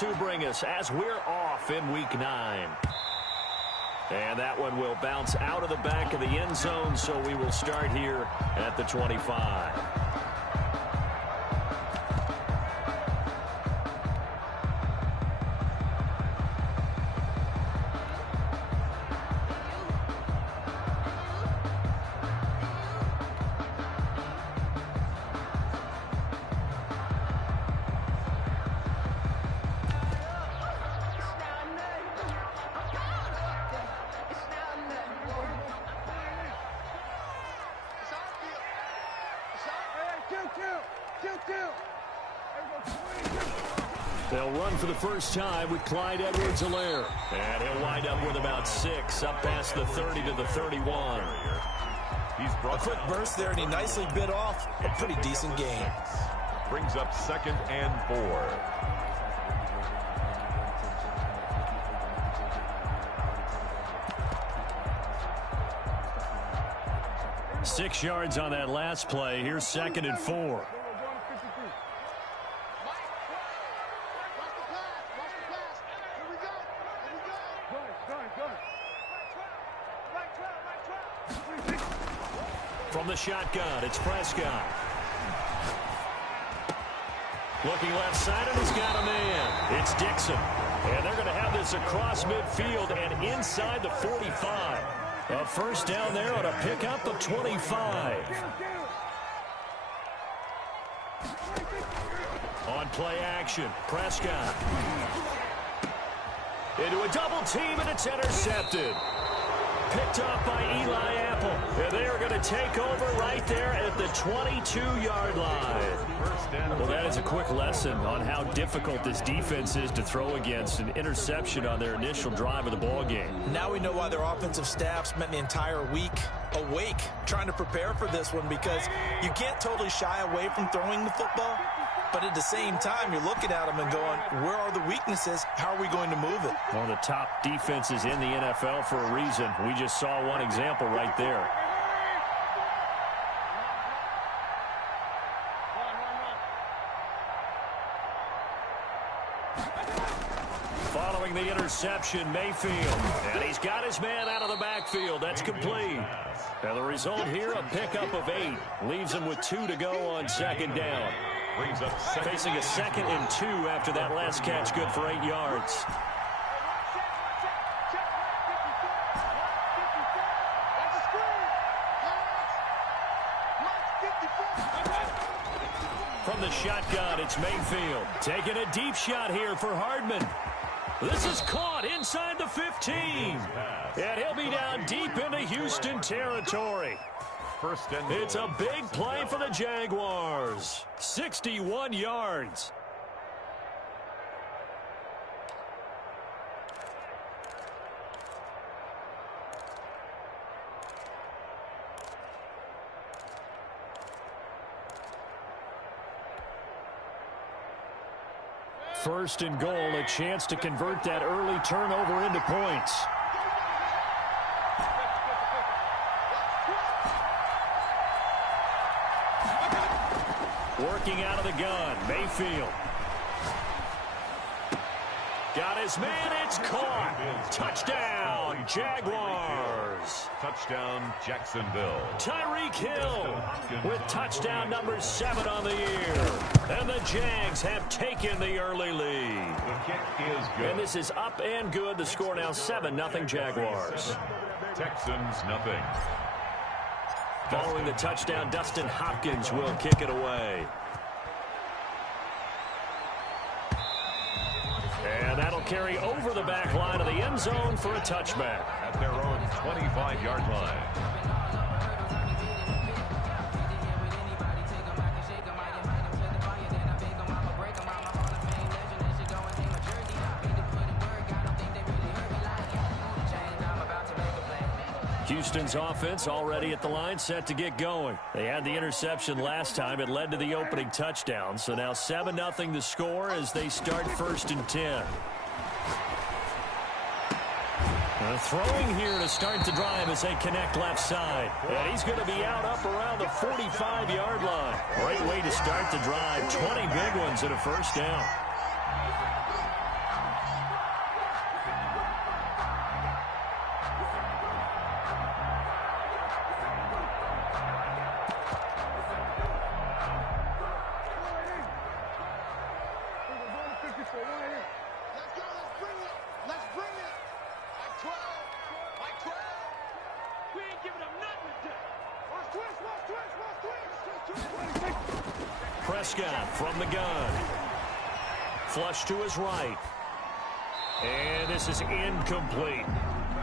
to bring us as we're off in Week 9. And that one will bounce out of the back of the end zone, so we will start here at the 25. They'll run for the first time with Clyde Edwards-Helaire. And he'll wind up with about 6, up past the 30 to the 31. A quick burst there, and he nicely bit off a pretty decent gain. Brings up 2nd and 4. Six yards on that last play. Here's 2nd and 4. From the shotgun, it's Prescott. Looking left side, and he's got a man. It's Dixon. And they're going to have this across midfield and inside the 45. A first down there on a pickup of 25. On play action, Prescott. Into a double team, and it's intercepted. Picked off by Eli Apple. And they are going to take over right there at the 22-yard line. Well, that is a quick lesson on how difficult this defense is to throw against. An interception on their initial drive of the ball game. Now we know why their offensive staff spent the entire week awake trying to prepare for this one, because you can't totally shy away from throwing the football. But at the same time, you're looking at them and going, where are the weaknesses? How are we going to move it? One of the top defenses in the NFL for a reason. We just saw one example right there. Following the interception, Mayfield. And he's got his man out of the backfield. That's complete. And the result here, a pickup of 8. Leaves him with 2 to go on 2nd down. Brings up Facing a 2nd and 2 after that last catch, good for 8 yards. From the shotgun, it's Mayfield. Taking a deep shot here for Hardman. This is caught inside the 15. And he'll be down deep into Houston territory. It's a big play for the Jaguars. 61 yards. First and goal, a chance to convert that early turnover into points. Working out of the gun, Mayfield. Got his man, it's caught. Touchdown, Jaguars. Touchdown, Jacksonville. Tyreek Hill with touchdown number 7 on the year. And the Jags have taken the early lead. The kick is good. And this is up and good. The score now 7-0 Jaguars. Texans, nothing. Following the touchdown, Dustin Hopkins will kick it away. And that'll carry over the back line of the end zone for a touchback. At their own 25-yard line. Houston's offense already at the line, set to get going. They had the interception last time. It led to the opening touchdown. So now 7-0 the score as they start 1st and 10. Throwing here to start the drive as they connect left side. And he's going to be out up around the 45-yard line. Great way to start the drive. 20 big ones at a first down. Let's bring it. Like 12. Like 12. We ain't giving them nothing today. Watch twist. Prescott from the gun. Flush to his right. And this is incomplete.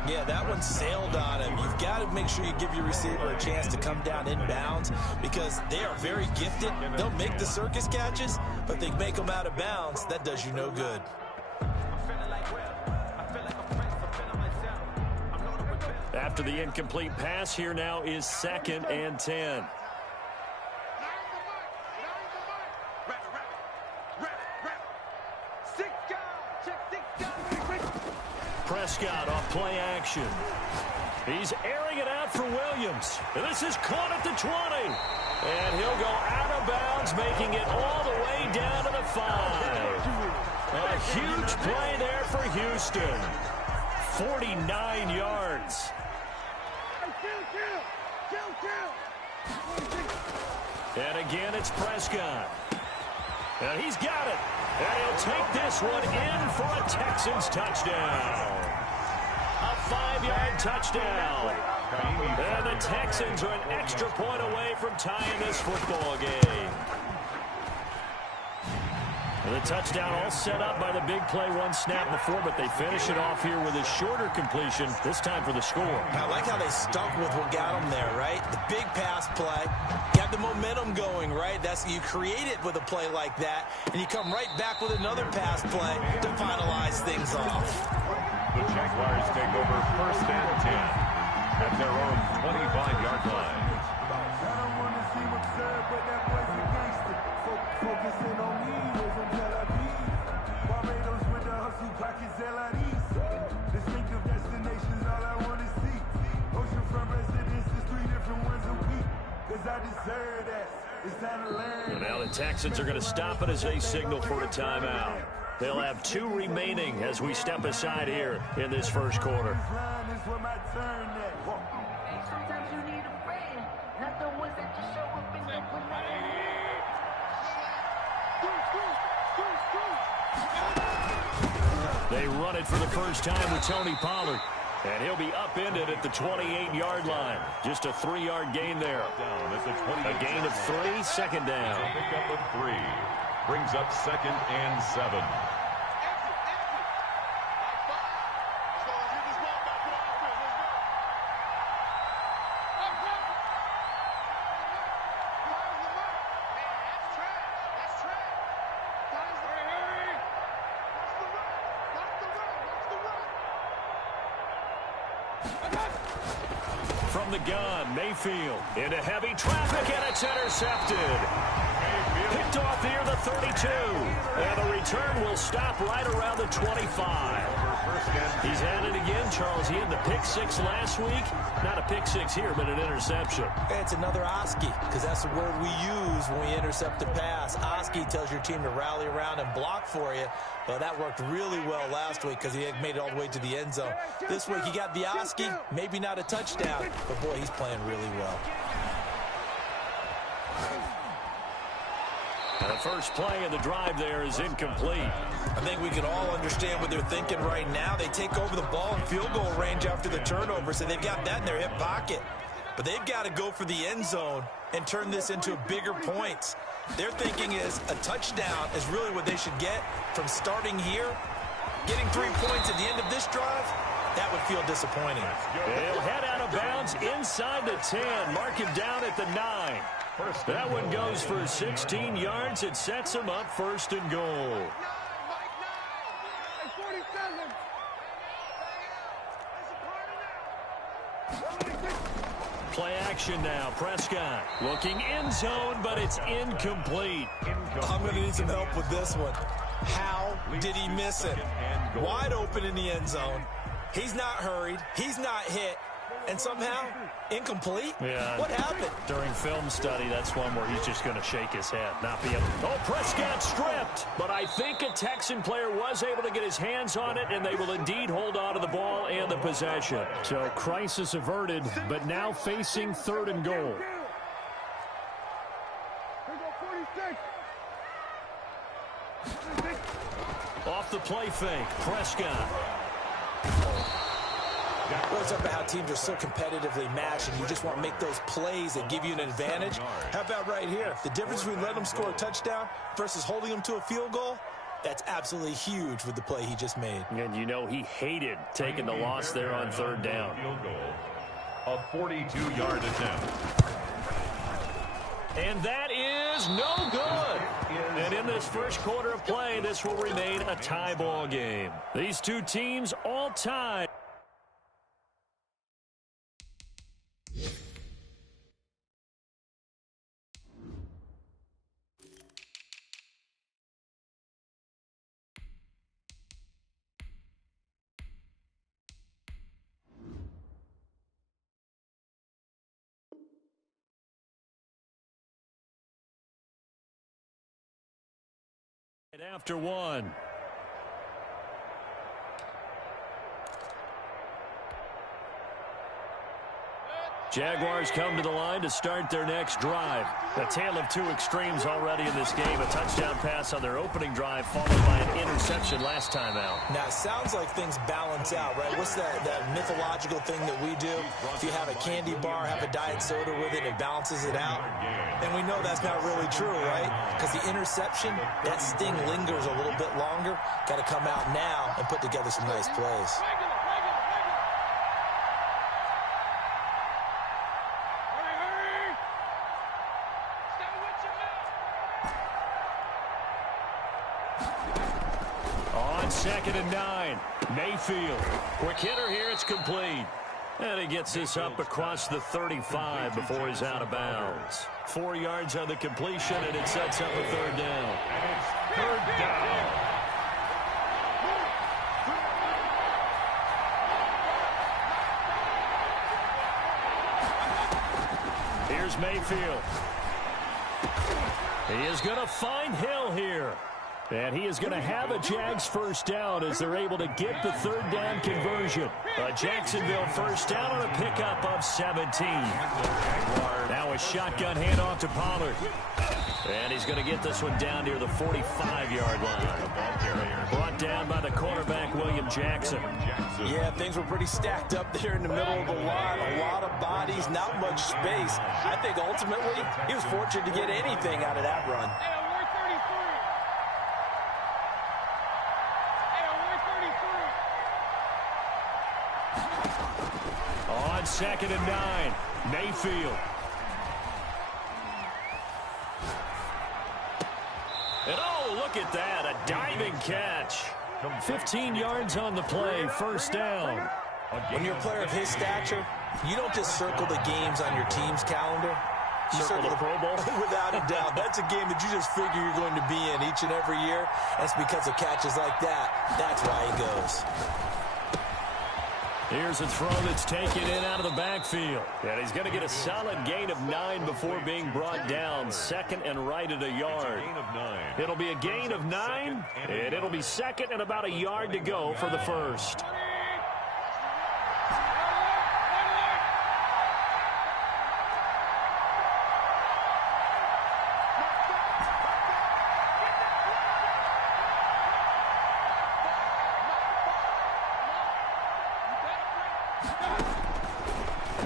Yeah, that one sailed on him. You've got to make sure you give your receiver a chance to come down inbounds because they are very gifted. They'll make the circus catches, but they make them out of bounds. That does you no good. After the incomplete pass, here now is 2nd and 10. Prescott off play action. He's airing it out for Williams. And this is caught at the 20. And he'll go out of bounds, making it all the way down to the 5. A huge play there for Houston. 49 yards. And again, it's Prescott. And he's got it. And he'll take this one in for a Texans touchdown. A 5-yard touchdown. And the Texans are an extra point away from tying this football game. And the touchdown all set up by the big play one snap before, but they finish it off here with a shorter completion, this time for the score. I like how they stuck with what got them there, right? The big pass play, got the momentum going, right? You create it with a play like that, and you come right back with another pass play to finalize things off. The Jaguars take over 1st and 10 at their own 25-yard line. I don't want to seem absurd, but that boy's a gangster. Focusing on me, was in Tel Aviv. Barbados with the hustle pockets, LIDs. Distinctive destinations, all I want to see. Oceanfront residences, 3 different ones a week. Cause I deserve that. It's time to learn. And now the Texans are going to stop it as they signal for a timeout. They'll have 2 remaining as we step aside here in this first quarter. Sometimes you need a friend, not the ones that just show up in that banana. They run it for the first time with Tony Pollard. And he'll be upended at the 28-yard line. Just a 3-yard gain there. Down at the 28. A gain of 3, 2nd down. Pick up of 3. Brings up 2nd and 7. From the gun, Mayfield into heavy traffic, and it's intercepted. Picked off near the 32. And the return will stop right around the 25. He's had it again, Charles. He had the pick 6 last week. Not a pick 6 here, but an interception. It's another Oski, because that's the word we use when we intercept a pass. Oski tells your team to rally around and block for you. Well, that worked really well last week because he had made it all the way to the end zone. This week, he got the Oski, maybe not a touchdown, but boy, he's playing really well. The first play of the drive there is incomplete. I think we can all understand what they're thinking right now. They take over the ball in field goal range after the turnover, so they've got that in their hip pocket. But they've got to go for the end zone and turn this into bigger points. Their thinking is a touchdown is really what they should get from starting here. Getting 3 points at the end of this drive, that would feel disappointing. They'll head out of bounds inside the 10. Mark him down at the 9. That one goes for 16 yards. It sets him up 1st and goal. Play action now. Prescott looking end zone, but it's incomplete. I'm going to need some help with this one. How did he miss it? Wide open in the end zone. He's not hurried. He's not hit. And somehow, incomplete? Yeah. What happened? During film study, that's one where he's just going to shake his head, not be able to. Oh, Prescott stripped. But I think a Texan player was able to get his hands on it, and they will indeed hold on to the ball and the possession. So crisis averted, but now facing 3rd and goal. the play fake. Prescott. Well, it's about how teams are so competitively matched, and you just want to make those plays that give you an advantage. How about right here? The difference between letting them score a touchdown versus holding them to a field goal, that's absolutely huge with the play he just made. And you know he hated taking the loss there on third down. Field goal, a 42-yard attempt. And that is no good. And in this first quarter of play, this will remain a tie ball game. These two teams all tied. After one. Jaguars come to the line to start their next drive. A tale of two extremes already in this game. A touchdown pass on their opening drive, followed by an interception last time out. Now, it sounds like things balance out, right? What's that mythological thing that we do? If you have a candy bar, have a diet soda with it, it balances it out. And we know that's not really true, right? Because the interception, that sting lingers a little bit longer. Got to come out now and put together some nice plays. Second and 9. Mayfield. Quick hitter here. It's complete. And he gets this up across the 35 before he's out of bounds. 4 yards on the completion, and it sets up a third down. And it's third down. Here's Mayfield. He is going to find Hill here. And he is going to have a Jags first down as they're able to get the third down conversion. A Jacksonville first down on a pickup of 17. Now a shotgun handoff to Pollard. And he's going to get this one down near the 45-yard line. Brought down by the quarterback, William Jackson. Yeah, things were pretty stacked up there in the middle of the line. A lot of bodies, not much space. I think ultimately he was fortunate to get anything out of that run. On second and 9, Mayfield. And oh, look at that, a diving catch. 15 yards on the play, first down. When you're a player of his stature, you don't just circle the games on your team's calendar. You circle the Pro Bowl? Without a doubt. That's a game that you just figure you're going to be in each and every year. That's because of catches like that. That's why he goes. Here's a throw that's taken in out of the backfield. And he's going to get a solid gain of 9 before being brought down. Second and right at a yard. It'll be a gain of 9, and it'll be second and about a yard to go for the first.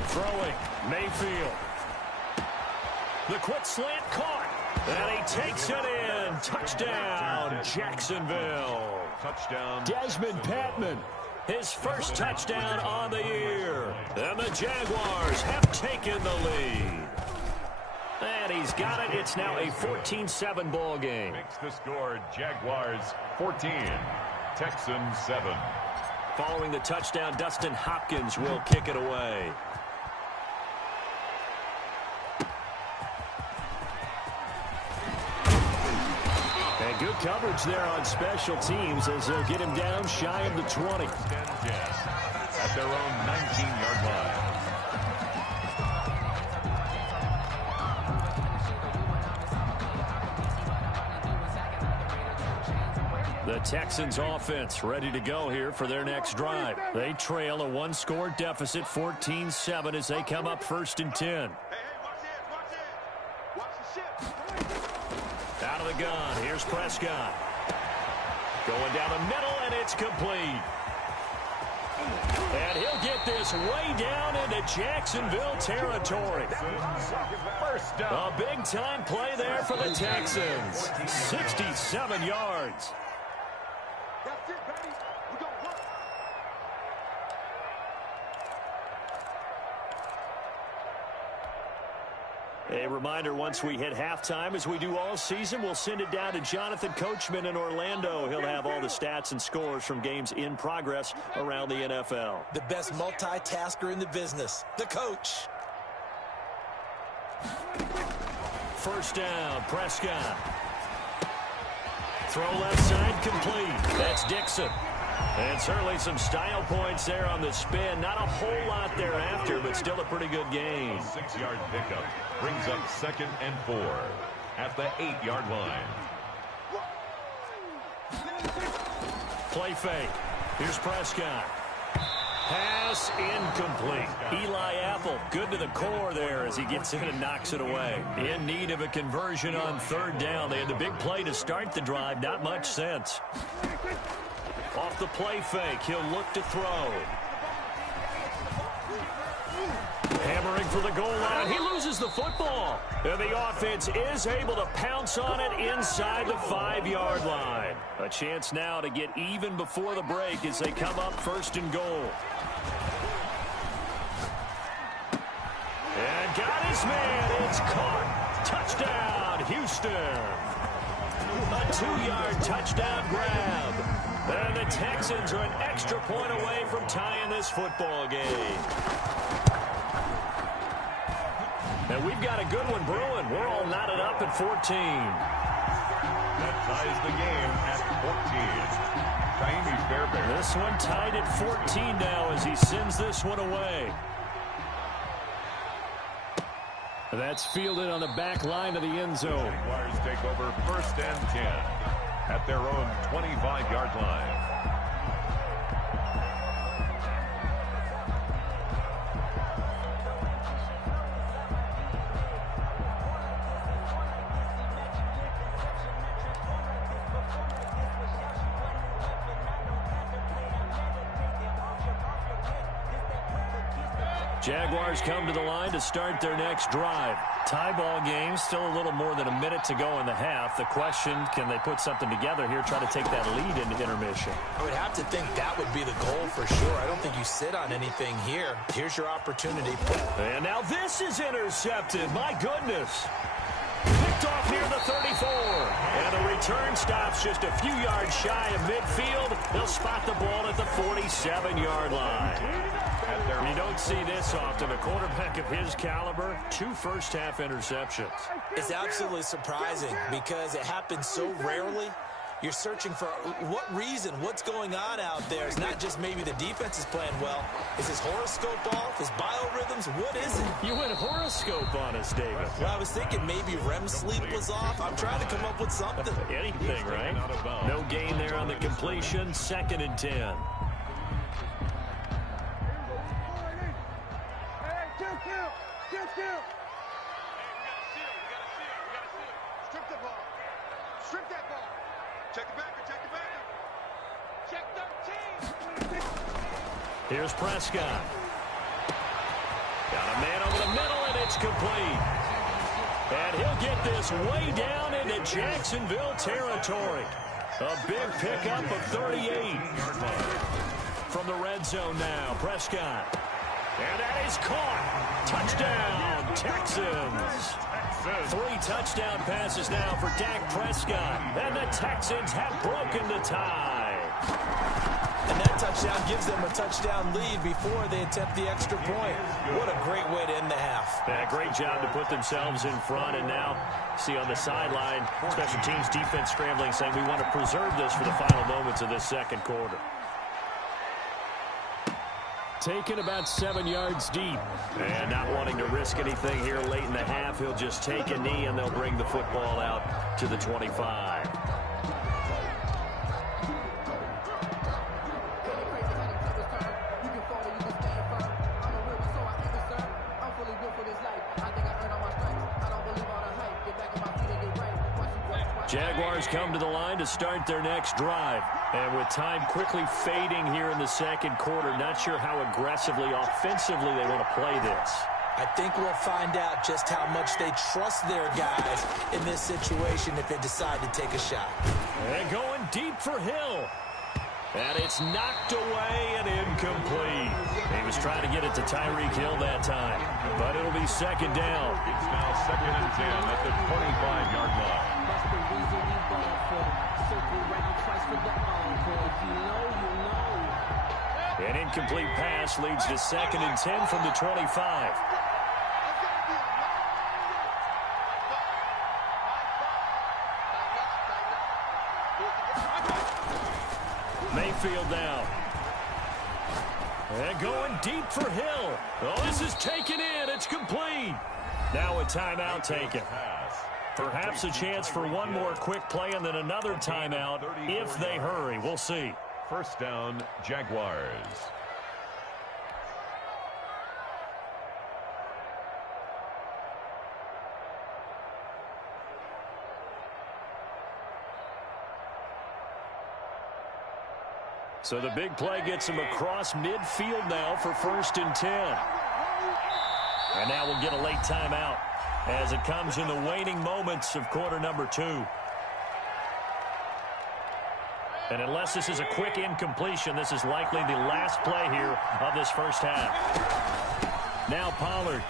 Throwing, Mayfield. The quick slant caught. And he takes it in. Touchdown, Jacksonville. Touchdown. Desmond Patman, his first touchdown on the year. And the Jaguars have taken the lead. And he's got it. It's now a 14-7 ball game. Makes the score Jaguars 14, Texans 7. Following the touchdown, Dustin Hopkins will kick it away. And good coverage there on special teams as they'll get him down shy of the 20. At their own 19-yard line. The Texans offense ready to go here for their next drive. They trail a one-score deficit, 14-7, as they come up first and 10. Out of the gun, here's Prescott. Going down the middle, and it's complete. And he'll get this way down into Jacksonville territory. First down. A big-time play there for the Texans. 67 yards. That's it, baby. We're going to work. A reminder, once we hit halftime, as we do all season, we'll send it down to Jonathan Coachman in Orlando. He'll have all the stats and scores from games in progress around the NFL. The best multitasker in the business, the coach. First down, Prescott. Throw left side complete. That's Dixon. And certainly some style points there on the spin. Not a whole lot thereafter, but still a pretty good game. 6-yard pickup brings up 2nd and 4 at the 8-yard line. Play fake. Here's Prescott. Pass incomplete. Eli Apple, good to the core there as he gets in and knocks it away. In need of a conversion on 3rd down. They had the big play to start the drive. Not much sense. Off the play fake, he'll look to throw. Hammering for the goal line. He loses the football. And the offense is able to pounce on it inside the 5-yard line. A chance now to get even before the break as they come up 1st and goal. And got his man. It's caught. Touchdown, Houston. A 2-yard touchdown grab. And the Texans are an extra point away from tying this football game. And we've got a good one brewing. We're all knotted up at 14. That ties the game at 14. Jaime Fairbairn. This one tied at 14 now as he sends this one away. That's fielded on the back line of the end zone. Jaguars take over 1st and 10 at their own 25-yard line. Jaguars come to the line to start their next drive. Tie ball game, still a little more than a minute to go in the half. The question, can they put something together here, try to take that lead into intermission? I would have to think that would be the goal for sure. I don't think you sit on anything here. Here's your opportunity. And now this is intercepted. My goodness. Picked off near the 34. And the return stops just a few yards shy of midfield. They'll spot the ball at the 47-yard line. You don't see this often. A quarterback of his caliber, 2 first-half interceptions. It's absolutely surprising because it happens so rarely. You're searching for what reason, what's going on out there. It's not just maybe the defense is playing well. Is his horoscope off? His biorhythms? What is it? You went horoscope on us, David. Well, I was thinking maybe REM sleep was off. I'm trying to come up with something. Anything, right? No gain there on the completion. 2nd and 10. Strip the ball. Strip that ball. Check the backer. Check the backer. Check 13. Here's Prescott. Got a man over the middle, and it's complete. And he'll get this way down into Jacksonville territory. A big pickup of 38. From the red zone now, Prescott. And that is caught. Touchdown, Texans. 3 touchdown passes now for Dak Prescott. And the Texans have broken the tie. And that touchdown gives them a touchdown lead before they attempt the extra point. What a great way to end the half. Yeah, great job to put themselves in front. And now, see on the sideline, special teams defense scrambling, saying we want to preserve this for the final moments of this 2nd quarter. Taken about 7 yards deep. And not wanting to risk anything here late in the half, he'll just take a knee and they'll bring the football out to the 25. Jaguars come to the line to start their next drive. And with time quickly fading here in the second quarter, not sure how aggressively, offensively they want to play this. I think we'll find out just how much they trust their guys in this situation if they decide to take a shot. And going deep for Hill. And it's knocked away and incomplete. He was trying to get it to Tyreek Hill that time, but it'll be second down. It's now 2nd and 10 at the 25-yard line. An incomplete pass leads to 2nd and 10 from the 25. Mayfield now. And going deep for Hill. Oh, this is taken in. It's complete. Now a timeout taken. Perhaps a chance for one more quick play and then another timeout if they hurry. We'll see. First down, Jaguars. So the big play gets him across midfield now for 1st and 10. And now we'll get a late timeout as it comes in the waning moments of quarter number 2. And unless this is a quick incompletion, this is likely the last play here of this first half. Now Pollard.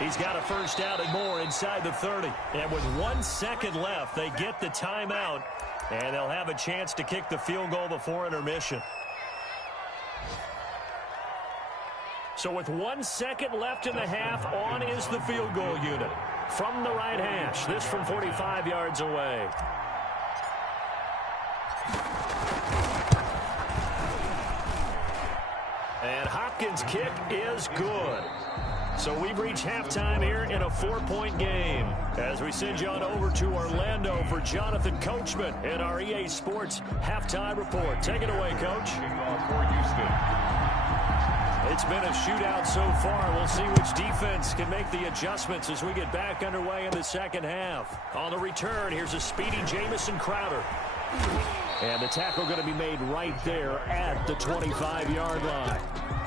He's got a first down and more inside the 30. And with 1 second left, they get the timeout. And they'll have a chance to kick the field goal before intermission. So with 1 second left in the half, on is the field goal unit. From the right hash, this from 45 yards away. And Hopkins' kick is good. So we've reached halftime here in a 4-point game. As we send you on over to Orlando for Jonathan Coachman in our EA Sports Halftime Report. Take it away, Coach. For Houston. It's been a shootout so far. We'll see which defense can make the adjustments as we get back underway in the second half. On the return, here's a speedy Jamison Crowder. And the tackle going to be made right there at the 25-yard line.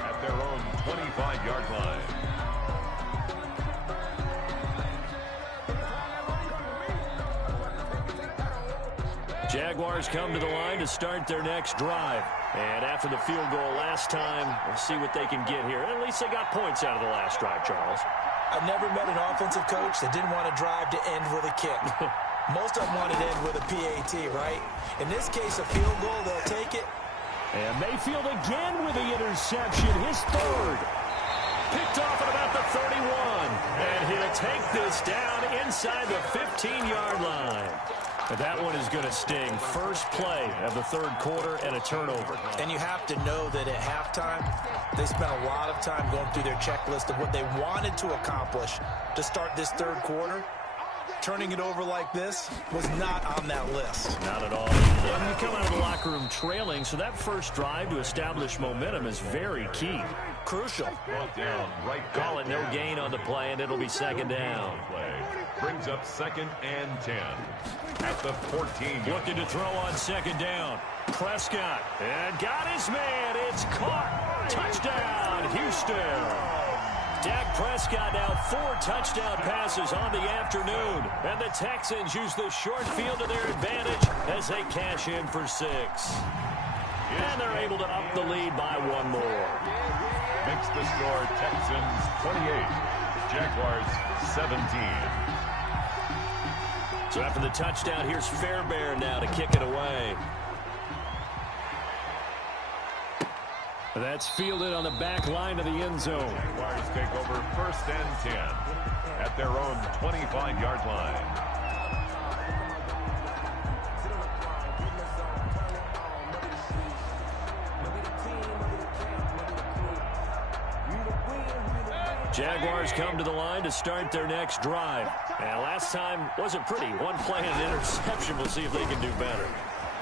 At their own 25-yard line. Jaguars come to the line to start their next drive. And after the field goal last time, we'll see what they can get here. At least they got points out of the last drive, Charles. I've never met an offensive coach that didn't want to drive to end with a kick. Most of them want to end with a PAT, right? In this case, a field goal, they'll take it. And Mayfield again with the interception, his third. Picked off at about the 31. And he'll take this down inside the 15-yard line. But that one is going to sting. First play of the third quarter and a turnover. And you have to know that at halftime, they spent a lot of time going through their checklist of what they wanted to accomplish to start this third quarter. Turning it over like this was not on that list. Not at all. And you come out of the locker room trailing, so that first drive to establish momentum is very key. Crucial. Down, right. Call it no gain on the play, and it'll be second down. Brings up 2nd and 10 at the 14. Looking to throw on second down. Prescott, and got his man. It's caught. Touchdown, Houston. Dak Prescott now 4 touchdown passes on the afternoon. And the Texans use the short field to their advantage as they cash in for 6. And they're able to up the lead by 1 more. Makes the score Texans 28, Jaguars 17. So after the touchdown, here's Fairbairn now to kick it away. That's fielded on the back line of the end zone. Jaguars take over 1st and 10 at their own 25-yard line. Jaguars come to the line to start their next drive. And last time wasn't pretty. 1 play and an interception. We'll see if they can do better.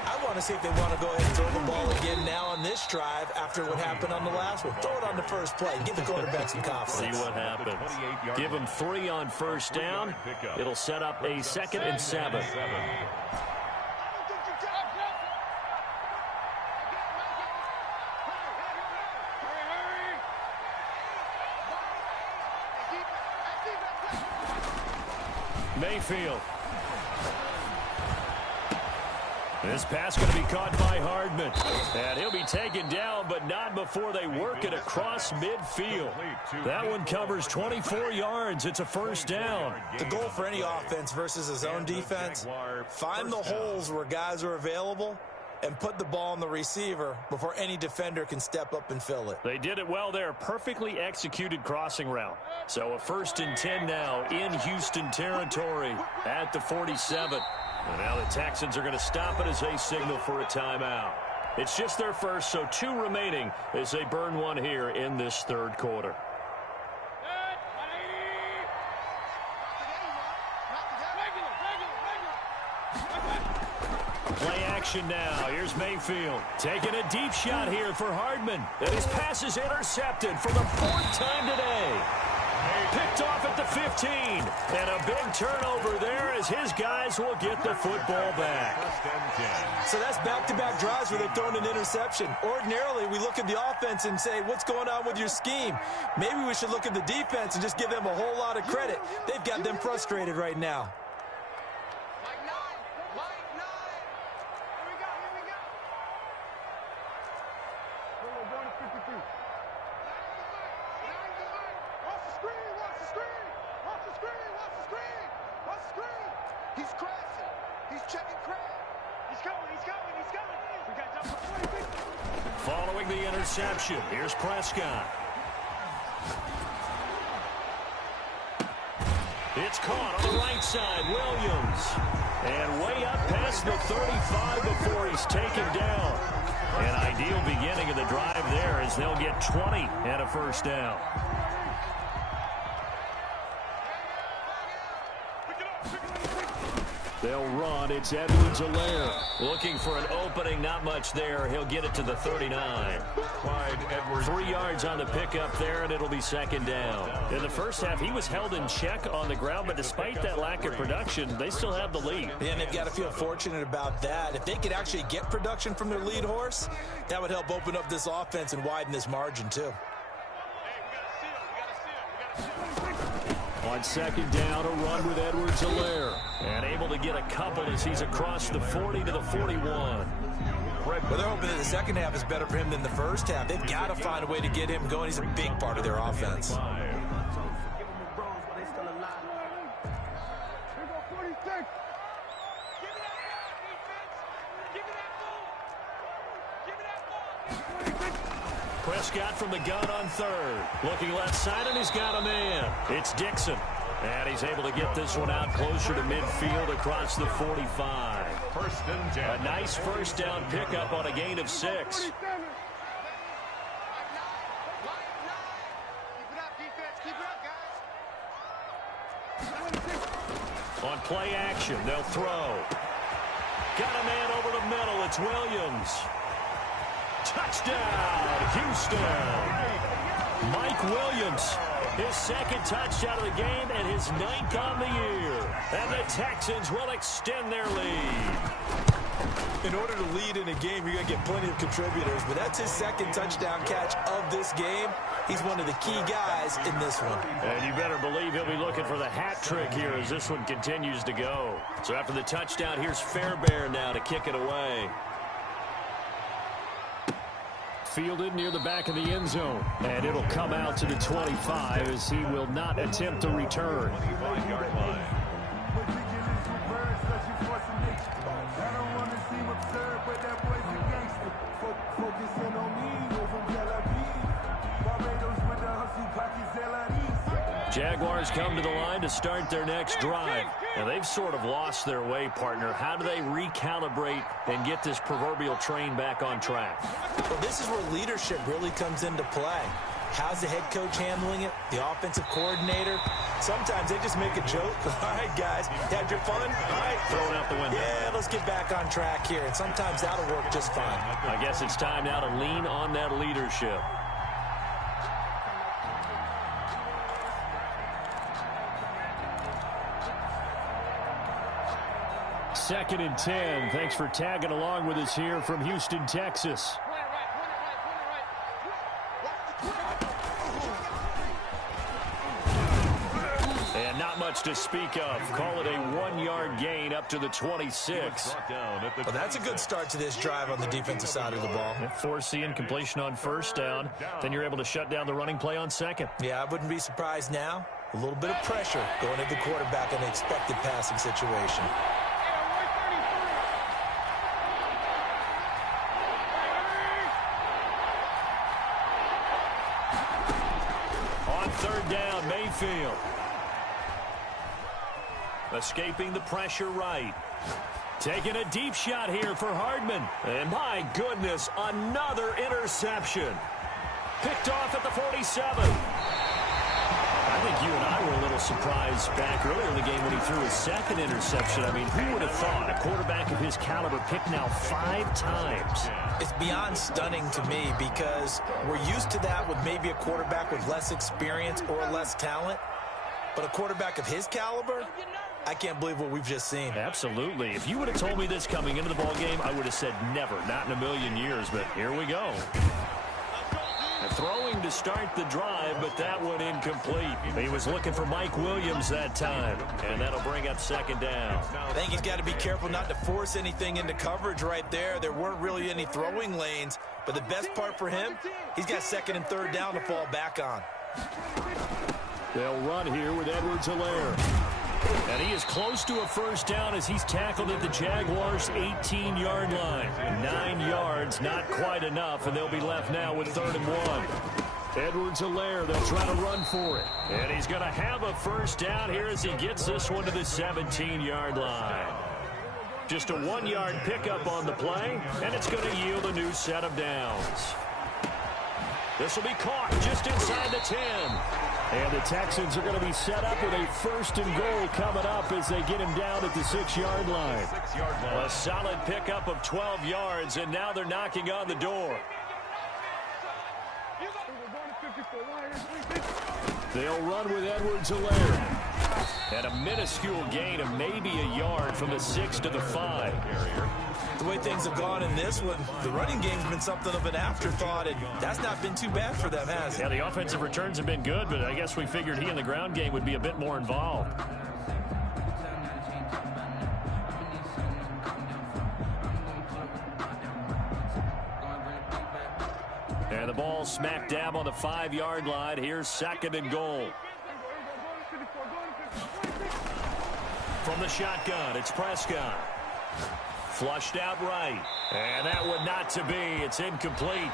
I want to see if they want to go ahead and throw the ball again now on this drive after what happened on the last one. Throw it on the first play. Give the quarterback some confidence. See what happens. Give them 3 on first down. It'll set up a 2nd and 7. Mayfield. This pass going to be caught by Hardman. And he'll be taken down, but not before they work it across midfield. That one covers 24 yards. It's a first down. The goal for any offense versus his own defense, find the holes where guys are available and put the ball on the receiver before any defender can step up and fill it. They did it well there. Perfectly executed crossing route. So a 1st and 10 now in Houston territory at the 47. And now the Texans are going to stop it as they signal for a timeout. It's just their first, so 2 remaining as they burn one here in this 3rd quarter. Play action now. Here's Mayfield taking a deep shot here for Hardman. And his pass is intercepted for the 4th time today. Picked off at the 15. And a big turnover there as his guys will get the football back. So that's back-to-back drives where they're throwing an interception. Ordinarily, we look at the offense and say, what's going on with your scheme? Maybe we should look at the defense and just give them a whole lot of credit. They've got them frustrated right now. Following the interception, here's Prescott. It's caught on the right side, Williams. And way up past the 35 before he's taken down. An ideal beginning of the drive there as they'll get 20 and a first down. They'll run. It's Edwards-Helaire. Looking for an opening. Not much there. He'll get it to the 39. Clyde Edwards. 3 yards on the pickup there, and it'll be second down. In the first half, he was held in check on the ground, but despite that lack of production, they still have the lead. And they've got to feel fortunate about that. If they could actually get production from their lead horse, that would help open up this offense and widen this margin, too. On second down, a run with Edwards-Helaire. And able to get a couple as he's across the 40 to the 41. Well, they're hoping that the second half is better for him than the first half. They've got to find a way to get him going. He's a big part of their offense. Prescott from the gun on 3rd. Looking left side, and he's got a man. It's Dixon. And he's able to get this one out closer to midfield across the 45. 1st and 10. A nice first down pickup on a gain of 6. On play action, they'll throw. Got a man over the middle. It's Williams. Touchdown, Houston. Mike Williams, his 2nd touchdown of the game and his 9th on the year. And the Texans will extend their lead. In order to lead in a game, you're going to get plenty of contributors, but that's his 2nd touchdown catch of this game. He's one of the key guys in this one. And you better believe he'll be looking for the hat trick here as this one continues to go. So after the touchdown, here's Fairbairn now to kick it away. Fielded near the back of the end zone. And it'll come out to the 25 as he will not attempt to return. 25-yard line. Jaguars come to the line to start their next drive. Now, they've sort of lost their way, partner. How do they recalibrate and get this proverbial train back on track? Well, this is where leadership really comes into play. How's the head coach handling it? The offensive coordinator? Sometimes they just make a joke. All right, guys, had your fun? All right. Throw it out the window. Yeah, let's get back on track here. And sometimes that'll work just fine. I guess it's time now to lean on that leadership. Second and 10. Thanks for tagging along with us here from Houston, Texas. And not much to speak of. Call it a 1-yard gain up to the 26. Well, that's a good start to this drive on the defensive side of the ball. Foreseeing completion on first down. Then you're able to shut down the running play on second. Yeah, I wouldn't be surprised now. A little bit of pressure going at the quarterback in an expected passing situation. On third down, Mayfield. Escaping the pressure right. Taking a deep shot here for Hardman. And my goodness, another interception. Picked off at the 47. I think you and I were a little surprised back earlier in the game when he threw his second interception. I mean, who would have thought a quarterback of his caliber picked now 5 times? It's beyond stunning to me because we're used to that with maybe a quarterback with less experience or less talent. But a quarterback of his caliber, I can't believe what we've just seen. Absolutely. If you would have told me this coming into the ballgame, I would have said never, not in a million years. But here we go. Throwing to start the drive, but that one incomplete. He was looking for Mike Williams that time, and that'll bring up second down. I think he's got to be careful not to force anything into coverage right there. There weren't really any throwing lanes, but the best part for him, he's got second and third down to fall back on. They'll run here with Edwards-Helaire. And he is close to a first down as he's tackled at the Jaguars' 18-yard line. 9 yards, not quite enough, and they'll be left now with 3rd and 1. Edwards-Helaire, they'll try to run for it. And he's going to have a first down here as he gets this one to the 17-yard line. Just a 1-yard pickup on the play, and it's going to yield a new set of downs. This will be caught just inside the 10. And the Texans are going to be set up with a 1st and goal coming up as they get him down at the 6-yard line. A solid pickup of 12 yards, and now they're knocking on the door. They'll run with Edwards-Helaire. And a minuscule gain of maybe a yard from the 6 to the 5. The way things have gone in this one, the running game's been something of an afterthought, and that's not been too bad for them, has it? Yeah, the offensive returns have been good, but I guess we figured he in the ground game would be a bit more involved. And the ball smack dab on the 5-yard line. Here's 2nd and goal. From the shotgun, it's Prescott. Flushed out right. And that one not to be. It's incomplete.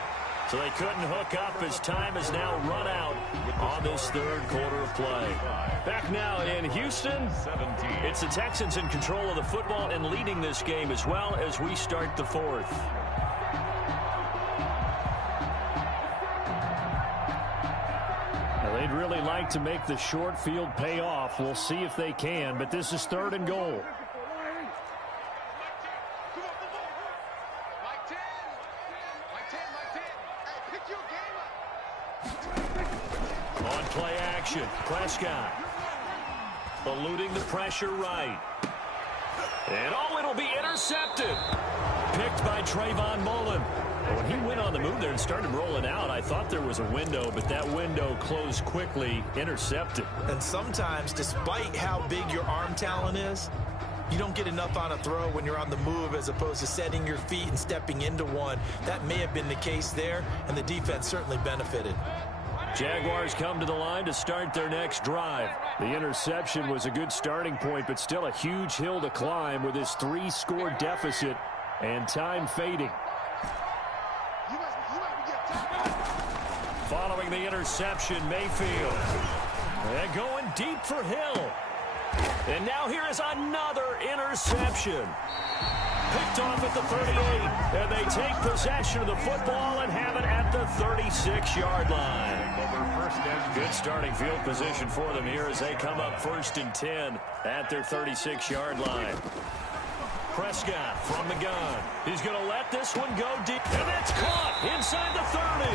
So they couldn't hook up as time has now run out on this 3rd quarter of play. Back now in Houston, it's the Texans in control of the football and leading this game as well as we start the 4th. Now, they'd really like to make the short field pay off. We'll see if they can, but this is 3rd and goal. Play action. Prescott eluding the pressure right. And it'll be intercepted. Picked by Trayvon Mullen. When he went on the move there and started rolling out, I thought there was a window, but that window closed quickly, intercepted. And sometimes, despite how big your arm talent is, you don't get enough on a throw when you're on the move as opposed to setting your feet and stepping into one. That may have been the case there, and the defense certainly benefited. Jaguars come to the line to start their next drive. The interception was a good starting point, but still a huge hill to climb with this 3-score deficit and time fading. Following the interception, Mayfield. They're going deep for Hill. And now here is another interception. Picked off at the 38, and they take possession of the football and have it at the 36-yard line. Good starting field position for them here as they come up 1st and 10 at their 36-yard line. Prescott from the gun. He's going to let this one go deep, and that's caught inside the 30.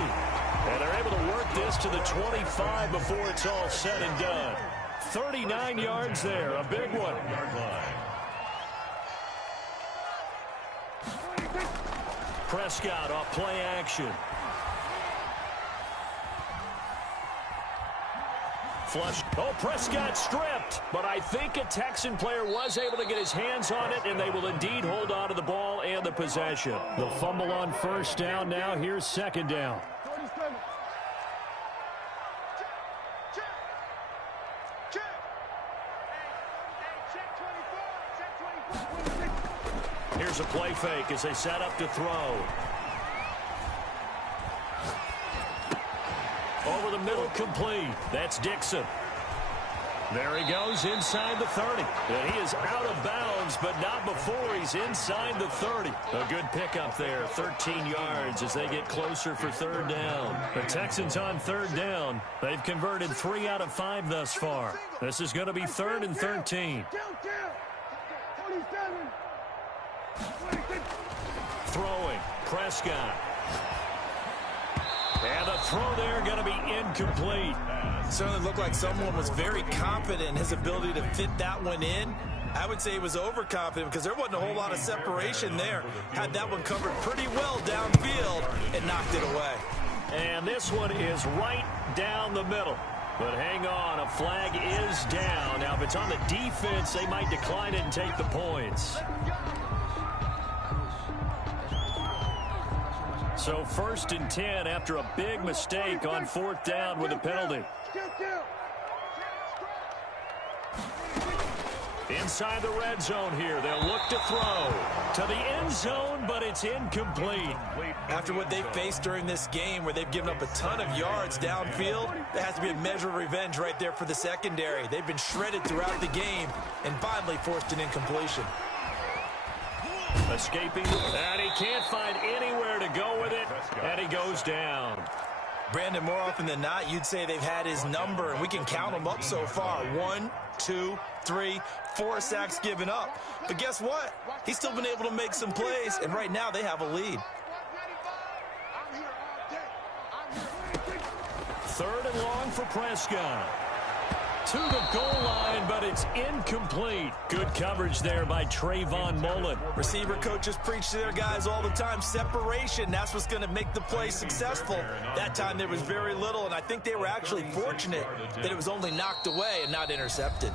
And they're able to work this to the 25 before it's all said and done. 39 yards there, a big one. Prescott off play action. Flush. Oh, Prescott stripped. But I think a Texan player was able to get his hands on it, and they will indeed hold on to the ball and the possession. The fumble on first down now. Here's second down. Here's a play fake as they set up to throw. Over the middle, complete. That's Dixon. There he goes inside the 30. And he is out of bounds, but not before he's inside the 30. A good pickup there, 13 yards as they get closer for third down. The Texans on third down. They've converted 3 out of 5 thus far. This is going to be 3rd and 13. Throwing, Prescott. And the throw there going to be incomplete. Certainly looked like someone was very confident in his ability to fit that one in. I would say he was overconfident because there wasn't a whole lot of separation there. Had that one covered pretty well downfield and knocked it away. And this one is right down the middle. But hang on, a flag is down. Now, if it's on the defense, they might decline it and take the points. So 1st and 10 after a big mistake on 4th down with a penalty. Inside the red zone here. They'll look to throw to the end zone, but it's incomplete. After what they've faced during this game where they've given up a ton of yards downfield, there has to be a measure of revenge right there for the secondary. They've been shredded throughout the game and finally forced an incompletion. Escaping, and he can't find anywhere to go with it, and he goes down. Brandon, more often than not, you'd say they've had his number, and we can count them up so far. 1, 2, 3, 4 sacks given up. But guess what? He's still been able to make some plays, and right now they have a lead. 3rd and long for Prescott. To the goal line, but it's incomplete. Good coverage there by Trayvon Mullen. Receiver coaches preach to their guys all the time. Separation, that's what's going to make the play successful. That time there was very little, and I think they were actually fortunate that it was only knocked away and not intercepted.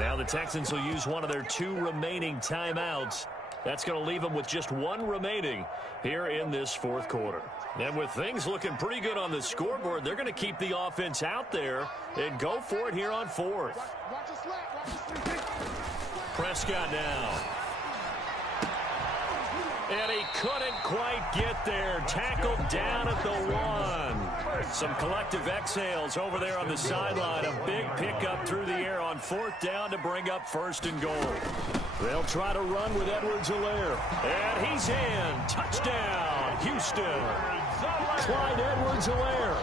Now the Texans will use one of their 2 remaining timeouts. That's going to leave them with just 1 remaining here in this 4th quarter. And with things looking pretty good on the scoreboard, they're going to keep the offense out there and go for it here on 4th. Prescott now. And he couldn't quite get there. Tackled down at the 1. Some collective exhales over there on the sideline. A big pickup through the air on 4th down to bring up 1st and goal. They'll try to run with Edwards-Helaire. And he's in. Touchdown, Houston. Clyde Edwards-Helaire.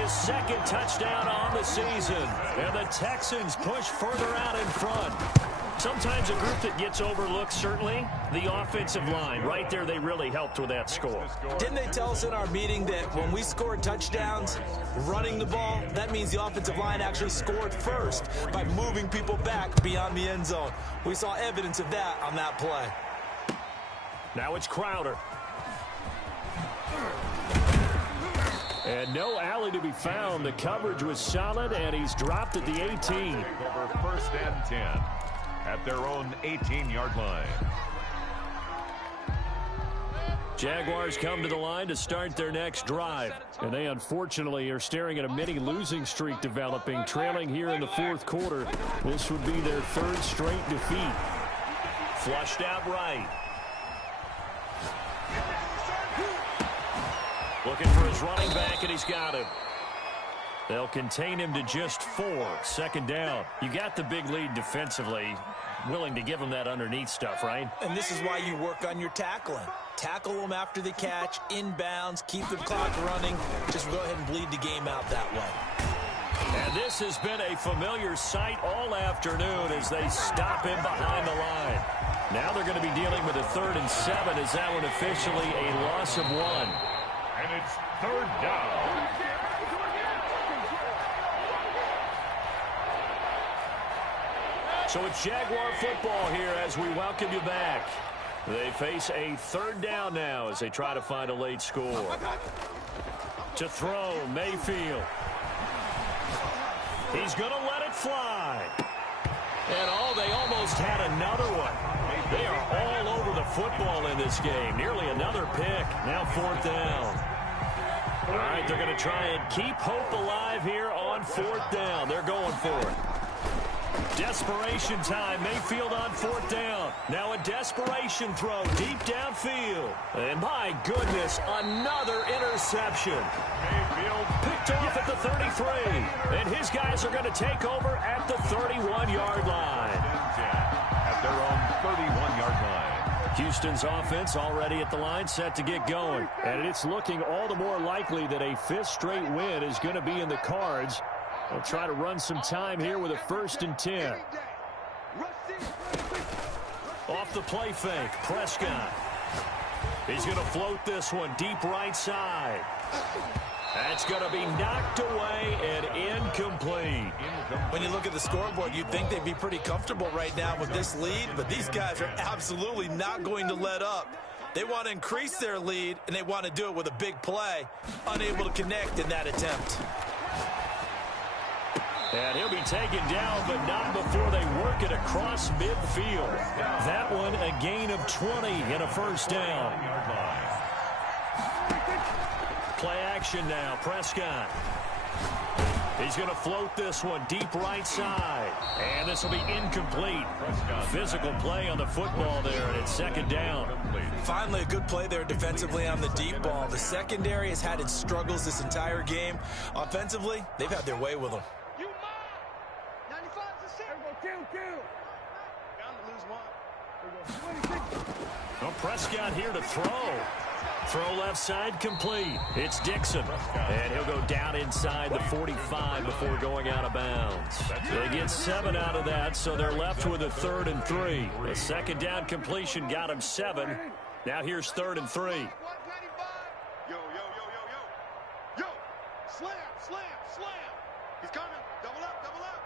His 2nd touchdown on the season. And the Texans push further out in front. Sometimes a group that gets overlooked, certainly, the offensive line. Right there, they really helped with that score. Didn't they tell us in our meeting that when we scored touchdowns, running the ball, that means the offensive line actually scored first by moving people back beyond the end zone. We saw evidence of that on that play. Now it's Crowder. And no alley to be found. The coverage was solid, and he's dropped at the 18. Over 1st and 10 at their own 18-yard line. Jaguars come to the line to start their next drive. And they unfortunately are staring at a mini losing streak developing, trailing here in the 4th quarter. This would be their 3rd straight defeat. Flushed out right. Looking for his running back, and he's got him. They'll contain him to just 4. 2nd down. You got the big lead defensively. Willing to give him that underneath stuff, right? And this is why you work on your tackling. Tackle them after the catch, inbounds, keep the clock running. Just go ahead and bleed the game out that way. And this has been a familiar sight all afternoon as they stop him behind the line. Now they're going to be dealing with a 3rd and 7 as that one officially a loss of 1. And it's 3rd down. So it's Jaguar football here as we welcome you back. They face a 3rd down now as they try to find a late score. To throw, Mayfield. He's going to let it fly. And they almost had another one. They are all over the football in this game. Nearly another pick. Now 4th down. All right, they're going to try and keep hope alive here on 4th down. They're going for it. Desperation time. Mayfield on 4th down. Now a desperation throw deep downfield. And my goodness, another interception. Mayfield picked off at the 33. And his guys are going to take over at the 31-yard line. At their own 31-yard line. Houston's offense already at the line, set to get going. And it's looking all the more likely that a 5th straight win is going to be in the cards. They'll try to run some time here with a 1st and 10. Off the play fake, Prescott. He's going to float this one deep right side. That's going to be knocked away and incomplete. When you look at the scoreboard, you'd think they'd be pretty comfortable right now with this lead, but these guys are absolutely not going to let up. They want to increase their lead, and they want to do it with a big play. Unable to connect in that attempt. And he'll be taken down, but not before they work it across midfield. That one a gain of 20 and a 1st down. Play action now, Prescott. He's going to float this one deep right side. And this will be incomplete. Physical play on the football there, and it's 2nd down. Finally, a good play there defensively on the deep ball. The secondary has had its struggles this entire game. Offensively, they've had their way with them. Well, Prescott here to throw. Throw left side complete. It's Dixon. And he'll go down inside the 45 before going out of bounds. They get 7 out of that, so they're left with a 3rd and 3. A 2nd down completion got him 7. Now here's 3rd and 3. Yo, yo, yo, yo, yo. Yo, slam, slam, slam. He's coming. Double up, double up.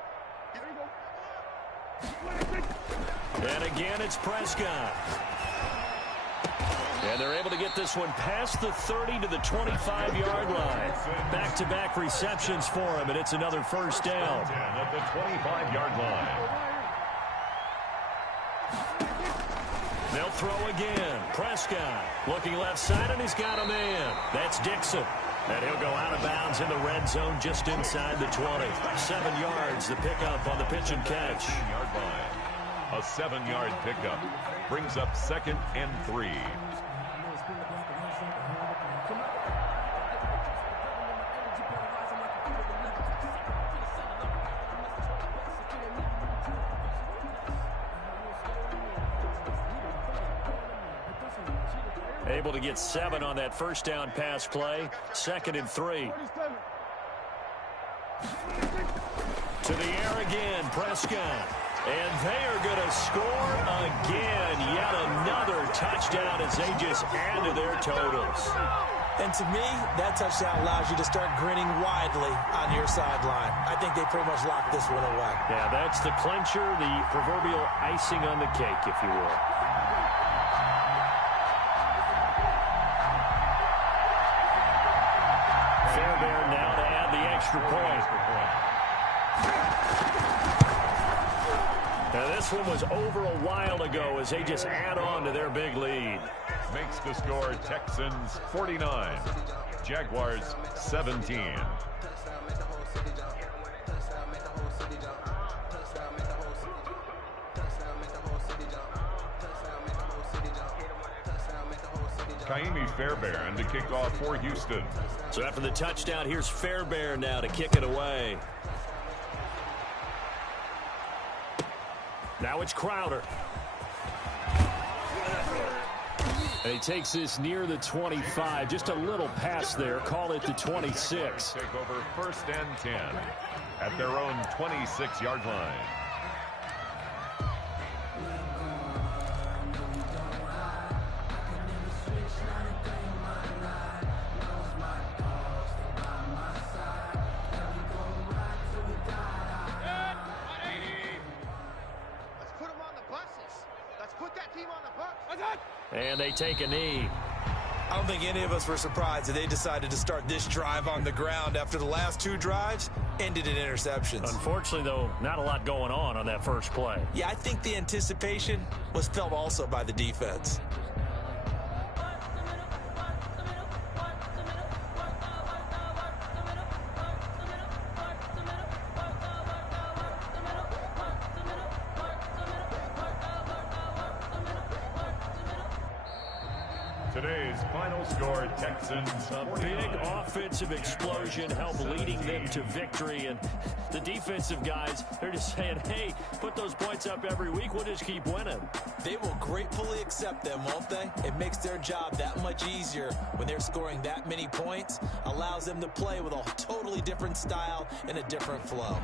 And again, it's Prescott. And they're able to get this one past the 30 to the 25-yard line. Back-to-back receptions for him, and it's another 1st down. At the 25-yard line. They'll throw again. Prescott looking left side, and he's got a man. That's Dixon. And he'll go out of bounds in the red zone just inside the 20. 7 yards, the pickup on the pitch and catch. A 7-yard pickup brings up 2nd and 3. Able to get 7 on that 1st down pass play. 2nd and 3. To the air again, Prescott. And they are going to score again. Yet another touchdown as they just add to their totals. And to me, that touchdown allows you to start grinning widely on your sideline. I think they pretty much locked this one away. Yeah, that's the clincher, the proverbial icing on the cake, if you will. Fairbairn now to add the extra point. Now this one was over a while ago as they just add on to their big lead. Makes the score Texans 49, Jaguars 17. Kaimi Fairbairn to kick off for Houston. So after the touchdown, here's Fairbairn now to kick it away. Now it's Crowder. And he takes this near the 25. Just a little pass there. Call it the 26. Take over 1st and 10 at their own 26-yard line. And they take a knee. I don't think any of us were surprised that they decided to start this drive on the ground after the last 2 drives ended in interceptions. Unfortunately, though, not a lot going on that first play. Yeah, I think the anticipation was felt also by the defense. Today's final score, Texans. A big offensive explosion helped leading them to victory. And the defensive guys, they're just saying, hey, put those points up every week. We'll just keep winning. They will gratefully accept them, won't they? It makes their job that much easier when they're scoring that many points. Allows them to play with a totally different style and a different flow.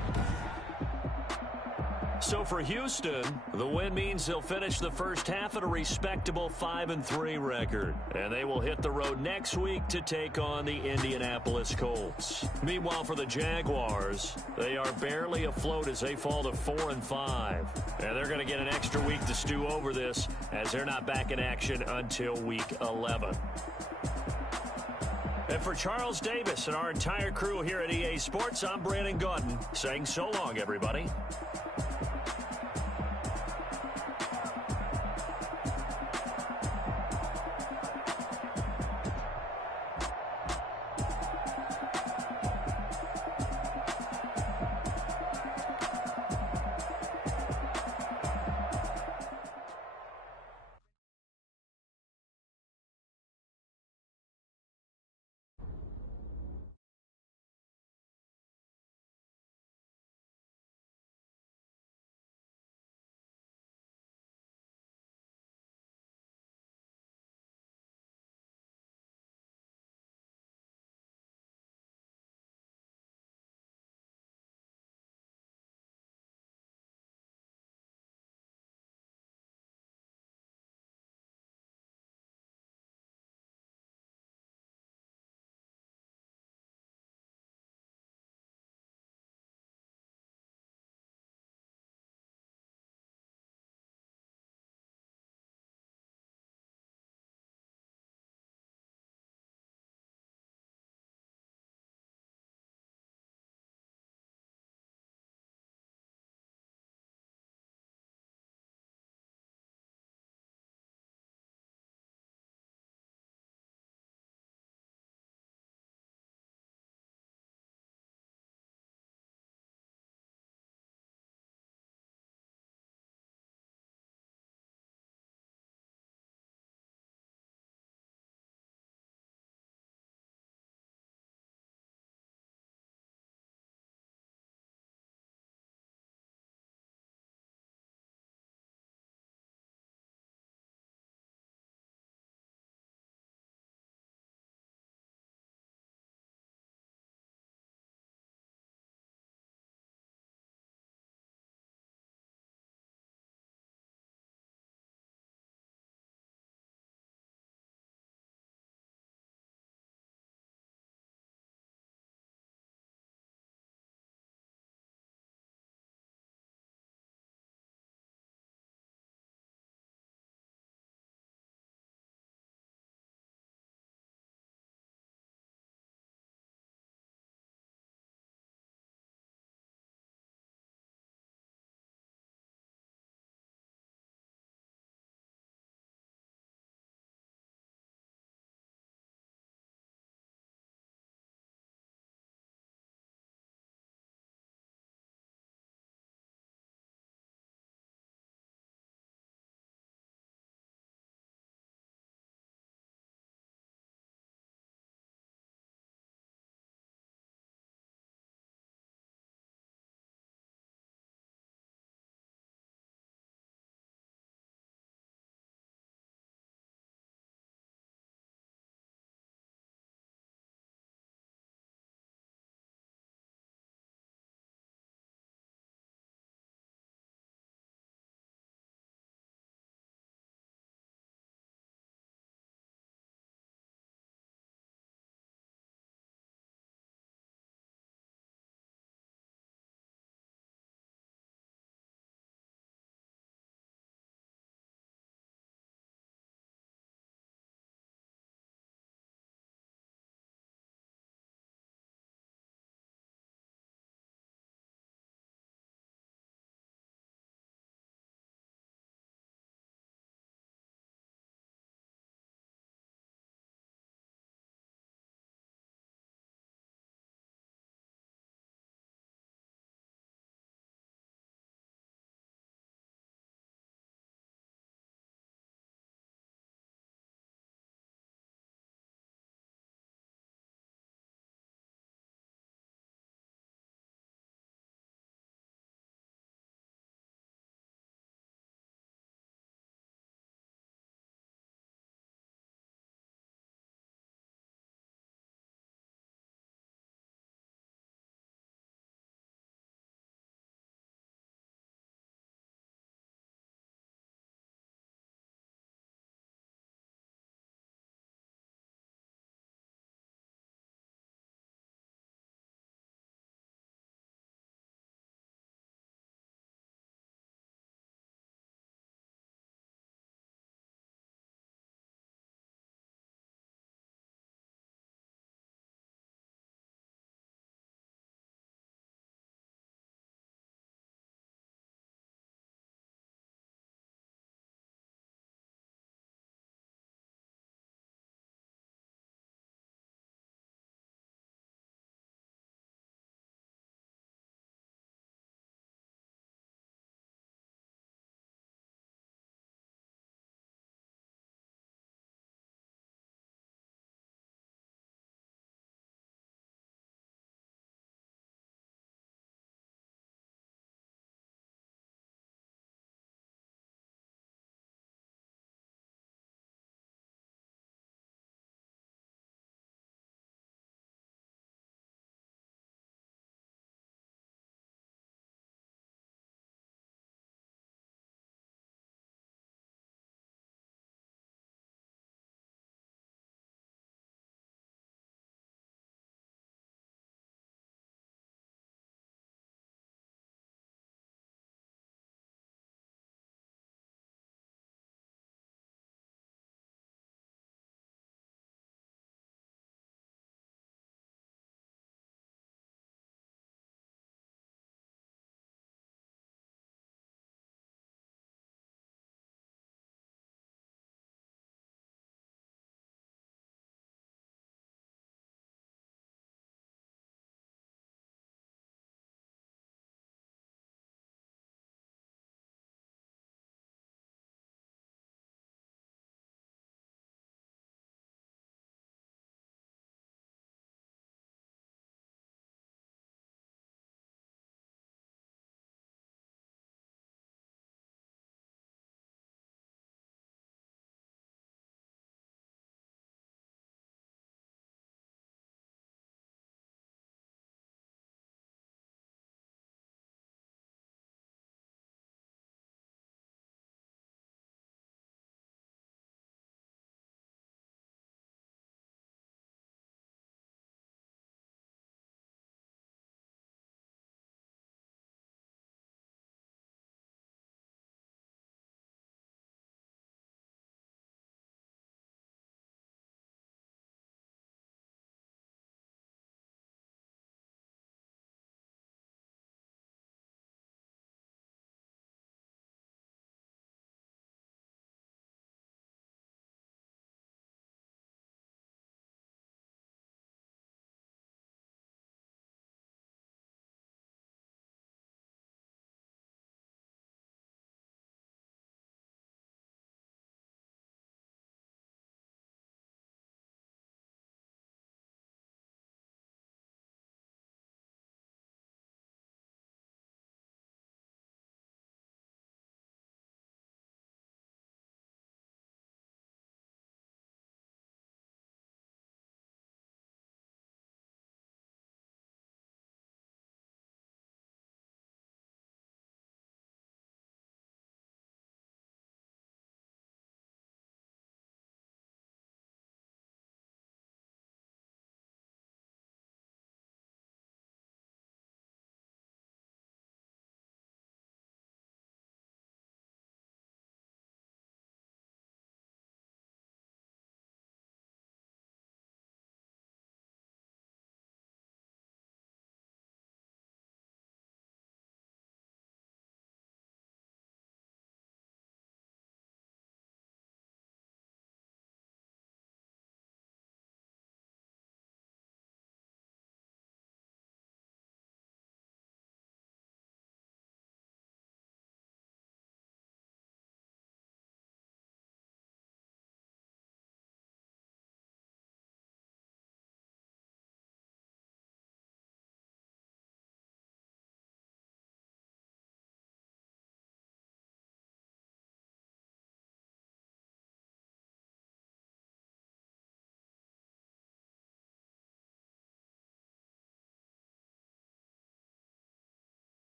So for Houston, the win means they'll finish the first half at a respectable 5-3 record. And they will hit the road next week to take on the Indianapolis Colts. Meanwhile, for the Jaguars, they are barely afloat as they fall to 4-5. And they're going to get an extra week to stew over this as they're not back in action until week 11. And for Charles Davis and our entire crew here at EA Sports, I'm Brandon Gaudin saying so long, everybody.